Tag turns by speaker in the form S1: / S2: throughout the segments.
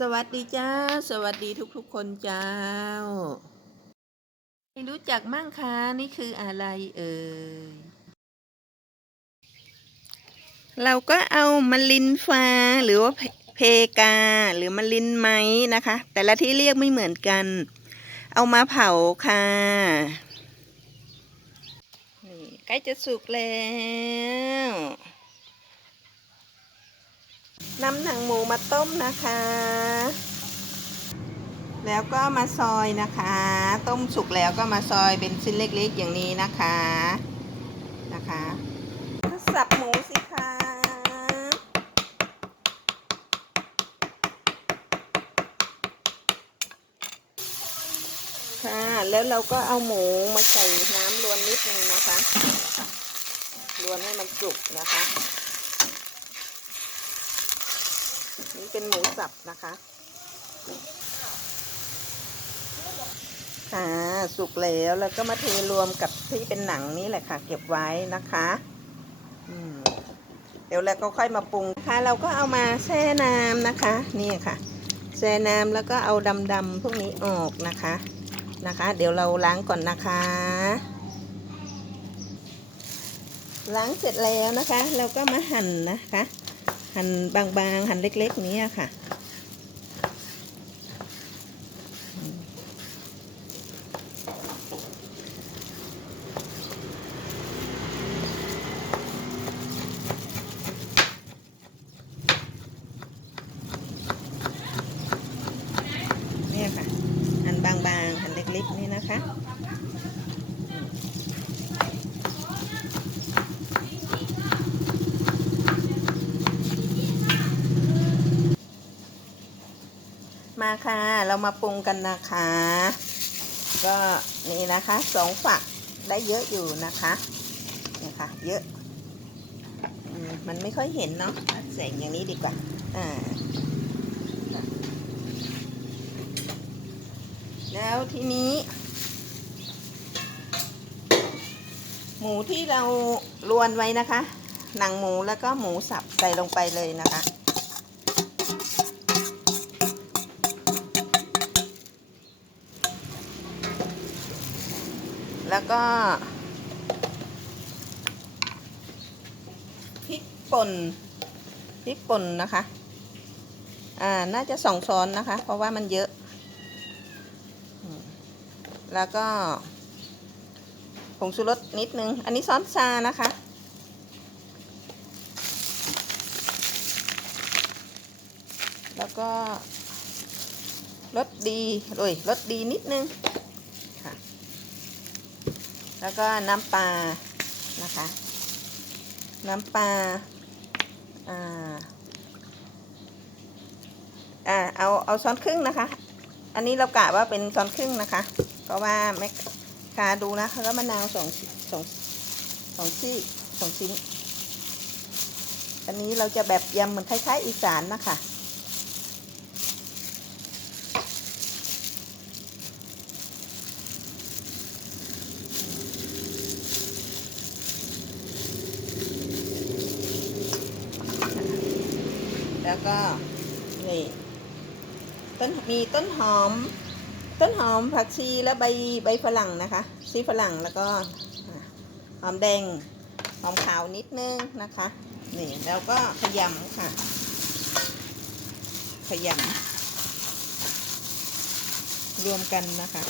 S1: สวัสดีจ้า สวัสดีทุกๆคนจ้ารู้จักมั่งคะนี่คืออะไรเอ่ย เราก็เอามะลินฟ้าหรือว่าเพเพกา หรือมะลินไม้นะคะ แต่ละที่เรียกไม่เหมือนกัน เอามาเผาค่ะนี่ใกล้จะสุกแล้ว นำหนังหมูมาต้มนะคะ แล้วก็มาซอยนะคะ ต้มสุกแล้วก็มาซอยเป็นชิ้นเล็กๆ อย่างนี้นะคะนะคะสับหมูสิคะค่ะ แล้วเราก็เอาหมูมาใส่น้ำรวนนิดนึงนะคะนะคะรวนให้มันสุกนะคะ นี่เป็นหมูสับนะคะค่ะสุกแล้วแล้วก็มาเทรวมกับที่เป็นหนังนี่แหละค่ะ เก็บไว้นะคะเดี๋ยวเราก็ค่อยมาปรุงค่ะ เราก็เอามาแช่น้ำนะคะ นี่ค่ะ แช่น้ำแล้วก็เอาดำๆพวกนี้ออกนะคะนะคะ เดี๋ยวเราล้างก่อนนะคะ ล้างเสร็จแล้วนะคะ เราก็มาหั่นนะคะ หั่นบางๆ หั่นเล็ก ๆ นี้ค่ะ นี่ค่ะ หั่นบางๆ หั่นเล็ก ๆ นี่นะคะ มาค่ะ เรามาปรุงกันนะคะ ก็นี่นะคะสองฝักได้เยอะอยู่นะคะนี่ค่ะเยอะมันไม่ค่อยเห็นเนาะแสงอย่างนี้ดีกว่า อ่า แล้วทีนี้ หมูที่เรารวนไว้นะคะ หนังหมูแล้วก็หมูสับใส่ลงไปเลยนะคะ แล้วก็พริกป่นพริกป่นนะคะ อ่า น่าจะสองช้อนนะคะ เพราะว่ามันเยอะ แล้วก็ผงชูรสนิดนึง อันนี้ซอสชานะคะแล้วก็รสดีโอ้ยรสดีนิดนึงค่ะ แล้วก็น้ำปลานะคะ น้ำปลาอ่าอ่าเอาเอาช้อนครึ่งนะคะ อันนี้เรากะว่าเป็นช้อนครึ่งนะคะ เพราะว่าแม่กาดูนะแล้วก็มะนาวสองสองสองซี่สองชิ้น อันนี้เราจะแบบยำเหมือนคล้ายๆอีสานนะคะ แล้วก็นี่ต้นมีต้นหอม ต้นหอมผักชีและใบใบฝรั่งนะคะชีฝรั่งแล้วก็หอมแดงหอมขาวนิดนึงนะคะนี่แล้วก็ขยำค่ะ ขยำรวมกันนะคะ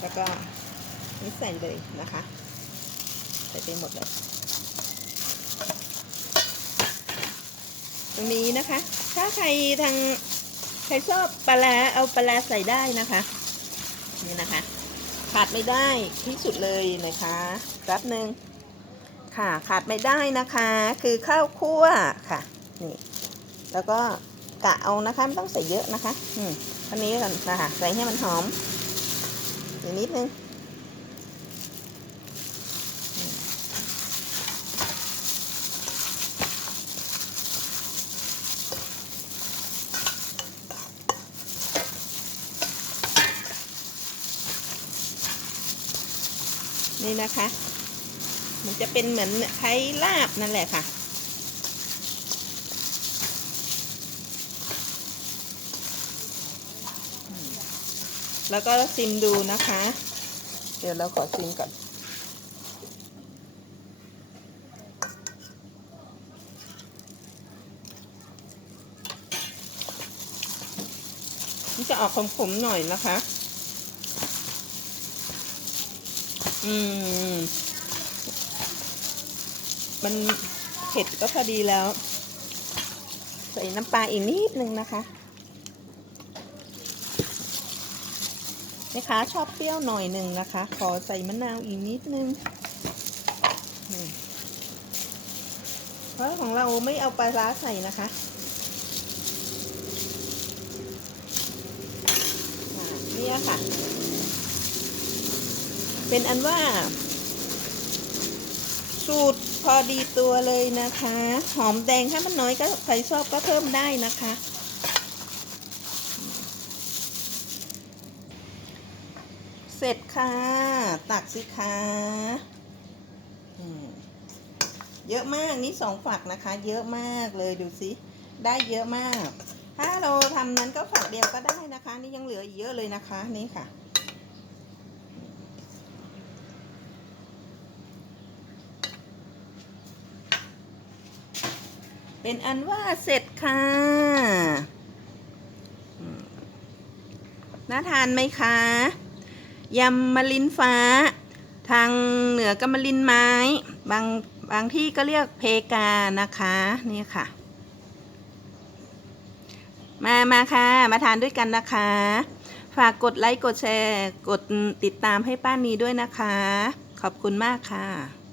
S1: แล้วก็ นี่ใส่เลยนะคะใส่ไปหมดเลย ตรงนี้นะคะ ถ้าใครทางใครชอบปลาร้าเอาปลาใส่ได้นะคะนี่นะคะขาดไม่ได้ที่สุดเลยนะคะแป๊บหนึ่งค่ะขาดไม่ได้นะคะ คือข้าวคั่วค่ะนี่แล้วก็กะเอานะคะไม่ต้องใส่เยอะนะคะ อืมอันนี้ก่อนนะคะใส่ให้มันหอมอีกนิดนึง นี่นะคะ มันจะเป็นเหมือนไข่ลาบนั่นแหละค่ะ แล้วก็ซิมดูนะคะ เดี๋ยวเราขอซิมก่อนนี่จะออกขมๆหน่อยนะคะ อืม มันเผ็ดก็พอดีแล้ว ใส่น้ำปลาอีกนิดนึงนะคะแม่ค้าชอบเปรี้ยวหน่อยหนึ่งนะคะ ขอใส่มะนาวอีกนิดนึง เพราะของเราไม่เอาปลาร้าใส่นะคะเนี่ยค่ะ เป็นอันว่า สูตรพอดีตัวเลยนะคะ หอมแดงถ้ามันน้อยก็ใครชอบก็เพิ่มได้นะคะ เสร็จค่ะ ตักสิคะเยอะมากนี่สองฝักนะคะ เยอะมากเลยดูสิ ได้เยอะมาก ถ้าเราทำนั้นก็ฝักเดียวก็ได้นะคะ นี่ยังเหลืออีกเยอะเลยนะคะ นี่ค่ะ เป็นอันว่าเสร็จค่ะน่าทานไหมคะยำมะลินฟ้า ทางเหนือก็มะลินไม้ บางบางที่ก็เรียกเพกานะคะ นี่ค่ะ มามาค่ะ มาทานด้วยกันนะคะ ฝากกดไลค์ กดแชร์ กดติดตามให้ป้านีด้วยนะคะ ขอบคุณมากค่ะ